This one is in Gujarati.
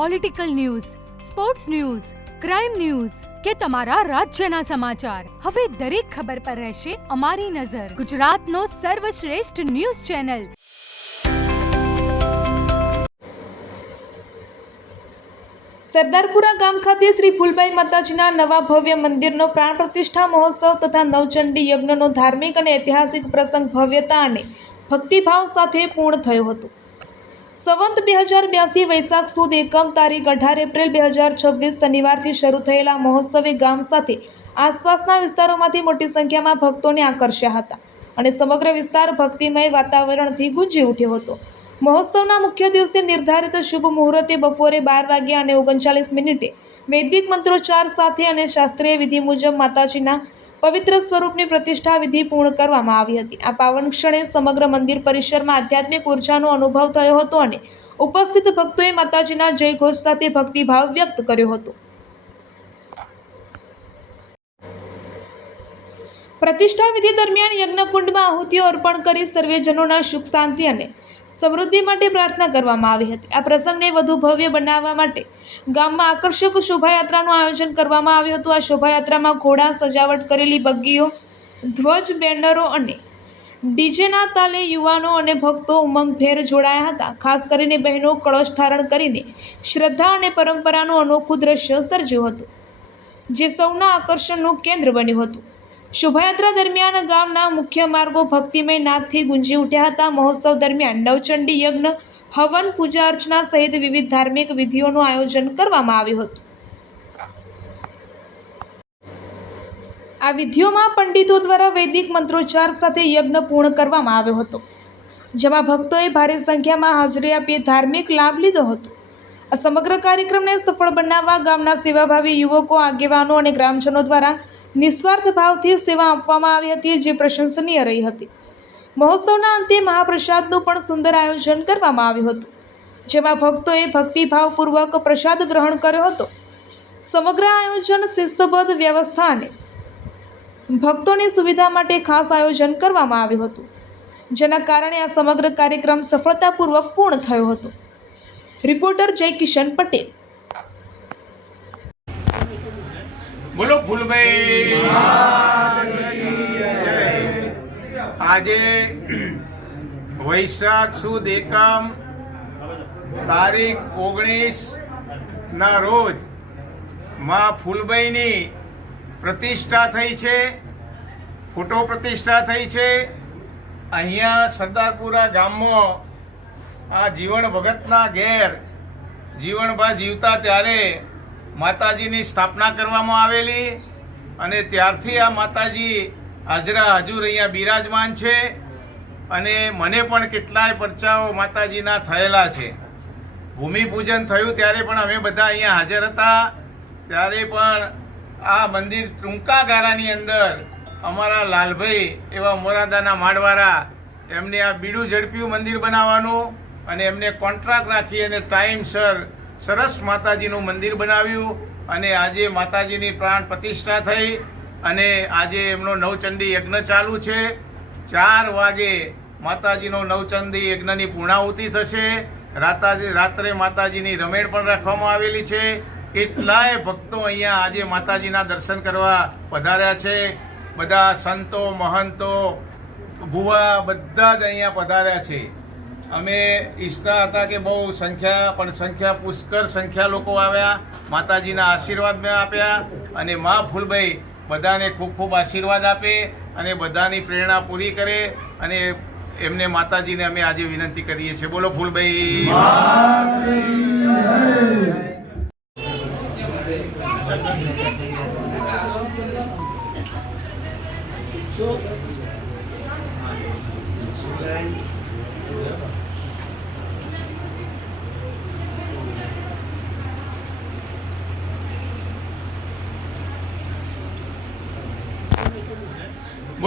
Political news, sports news, crime news કે તમારા રાજ્યના સમાચાર, હવે દરેક ખબર પર રહેશે અમારી નજર. ગુજરાતનો સર્વશ્રેષ્ઠ ન્યૂઝ ચેનલ. સરદારપુરા ગામ ખાતે શ્રી ફૂલબાઈ માતાજીના નવા ભવ્ય મંદિરનો પ્રાણ પ્રતિષ્ઠા મહોત્સવ તથા નવચંડી યજ્ઞનો ધાર્મિક અને ઐતિહાસિક પ્રસંગ ભવ્યતા અને ભક્તિભાવ સાથે પૂર્ણ થયો હતો. સંવત 2082 વૈશાખ સુદ એકમ તારીખ 18 એપ્રિલ 2026 શનિવારથી શરૂ થયેલા મહોત્સવે ગામ સાથે આસપાસના વિસ્તારોમાંથી મોટી સંખ્યામાં ભક્તોને આકર્ષ્યા હતા અને સમગ્ર વિસ્તાર ભક્તિમય વાતાવરણથી ગુંજી ઉઠ્યો હતો. મહોત્સવના મુખ્ય દિવસે નિર્ધારિત શુભ મુહૂર્તે બપોરે 12 વાગ્યા અને 39 મિનિટે વૈદિક મંત્રોચ્ચાર સાથે અને શાસ્ત્રીય વિધિ મુજબ માતાજીના પવિત્ર સ્વરૂપની પ્રતિષ્ઠા વિધિ પૂર્ણ કરવામાં આવી હતી. આ પાવન ક્ષણે સમગ્ર મંદિર પરિસરમાં આધ્યાત્મિક ઉર્જાનો અનુભવ થયો હતો અને ઉપસ્થિત ભક્તોએ માતાજીના જયઘોષ સાથે ભક્તિભાવ વ્યક્ત કર્યો હતો. પ્રતિષ્ઠા વિધિ દરમિયાન યજ્ઞકુંડમાં આહુતિઓ અર્પણ કરી સર્વેજનોના સુખ શાંતિ અને સમૃદ્ધિ માટે પ્રાર્થના કરવામાં આવી હતી. આ પ્રસંગને વધુ ભવ્ય બનાવવા માટે ગામમાં આકર્ષક શોભાયાત્રાનું આયોજન કરવામાં આવ્યું હતું. આ શોભાયાત્રામાં ઘોડા, સજાવટ કરેલી બગ્ગીઓ, ધ્વજ, બેનરો અને ડીજેના તાલે યુવાનો અને ભક્તો ઉમંગભેર જોડાયા હતા. ખાસ કરીને બહેનો કળશ ધારણ કરીને શ્રદ્ધા અને પરંપરાનું અનોખું દ્રશ્ય સર્જ્યું હતું, જે સૌના આકર્ષણનું કેન્દ્ર બન્યું હતું. શોભાયાત્રા દરમિયાન ગામના મુખ્ય માર્ગો ભક્તિમય નાદથી ગુંજી ઉઠ્યા હતા. મહોત્સવ દરમિયાન નવચંડી યજ્ઞ, હવન, પૂજા અર્ચના સહિત વિવિધ ધાર્મિક વિધિઓનું આયોજન કરવામાં આવ્યું હતું. આ વિધિઓમાં પંડિતો દ્વારા વૈદિક મંત્રોચ્ચાર સાથે યજ્ઞ પૂર્ણ કરવામાં આવ્યો હતો, જેમાં ભક્તોએ ભારે સંખ્યામાં હાજરી આપી ધાર્મિક લાભ લીધો હતો. આ સમગ્ર કાર્યક્રમને સફળ બનાવવા ગામના સેવાભાવી યુવકો, આગેવાનો અને ગ્રામજનો દ્વારા નિસ્વાર્થ ભાવથી સેવા આપવામાં આવી હતી, જે પ્રશંસનીય રહી હતી. મહોત્સવના અંતે મહાપ્રસાદનું પણ સુંદર આયોજન કરવામાં આવ્યું હતું, જેમાં ભક્તોએ ભક્તિભાવપૂર્વક પ્રસાદ ગ્રહણ કર્યો હતો. સમગ્ર આયોજન શિસ્તબદ્ધ વ્યવસ્થા અને ભક્તોની સુવિધા માટે ખાસ આયોજન કરવામાં આવ્યું હતું, જેના કારણે આ સમગ્ર કાર્યક્રમ સફળતાપૂર્વક પૂર્ણ થયો હતો. રિપોર્ટર જય કિશન પટેલ. બોલો ફૂલભાઈ. આજે વૈશાખ સુદ એકમ તારીખ 19 રોજ માં ફૂલબાઈની પ્રતિષ્ઠા થઈ છે, ફોટો પ્રતિષ્ઠા થઈ છે. અહીંયા સરદારપુરા ગામમાં આ જીવણ ભગતના ઘેર જીવણભા જીવતા ત્યારે માતાજીની સ્થાપના કરવામાં આવેલી અને ત્યારથી આ માતાજી હાજરા હજુર અહીંયા બિરાજમાન છે. અને મને પણ કેટલાય પરચાઓ માતાજીના થયેલા છે. ભૂમિપૂજન થયું ત્યારે પણ અમે બધા અહીંયા હાજર હતા. ત્યારે પણ આ મંદિર ટૂંકા ગાળાની અંદર અમારા લાલભાઈ એવા મોરાદાના માડવાળા એમને આ બીડું ઝડપ્યું મંદિર બનાવવાનું, અને એમને કોન્ટ્રાક્ટ રાખી અને ટાઈમસર સરસ માતાજીનું મંદિર બનાવ્યું. અને આજે માતાજીની પ્રાણ પ્રતિષ્ઠા થઈ અને આજે એમનો નવચંડી યજ્ઞ ચાલુ છે. 4 વાગે માતાજીનો નવચંડી યજ્ઞની પૂર્ણાહુતિ થશે. રાત્રે માતાજીની રમેણ પણ રાખવામાં આવેલી છે. કેટલાય ભક્તો અહીંયા આજે માતાજીના દર્શન કરવા પધાર્યા છે. બધા સંતો, મહંતો, ભુવા બધા જ અહીંયા પધાર્યા છે. અમે ઈચ્છતા હતા કે બહુ સંખ્યા પુષ્કળ સંખ્યા લોકો આવ્યા, માતાજીના આશીર્વાદ મેં આપ્યા. અને મા ફૂલબાઈ બધાને ખૂબ ખૂબ આશીર્વાદ આપે અને બધાની પ્રેરણા પૂરી કરે. અને એમને માતાજીને અમે આજે વિનંતી કરીએ છીએ. બોલો ફૂલબાઈ.